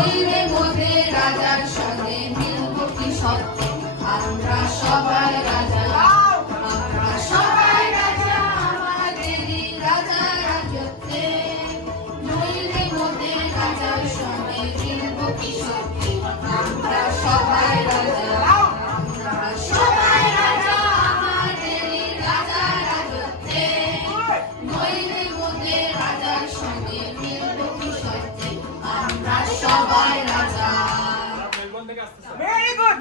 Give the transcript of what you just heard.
নইলে মোদের রাজার সঙ্গে মিলব কি সত্যি আমরা সবাই রাজা আমরা সবাই রাজা আমাদেরই রাজা রাজত্বে নইলে মোদের রাজার সঙ্গে মিলব কি সত্যি আমরা সবাই রাজা আমরা সবাই রাজা আমাদেরই রাজা রাজত্বে নইলে মোদের রাজার সঙ্গে মিলব কি সত্যি আমরা সবাই রাজা। Very good.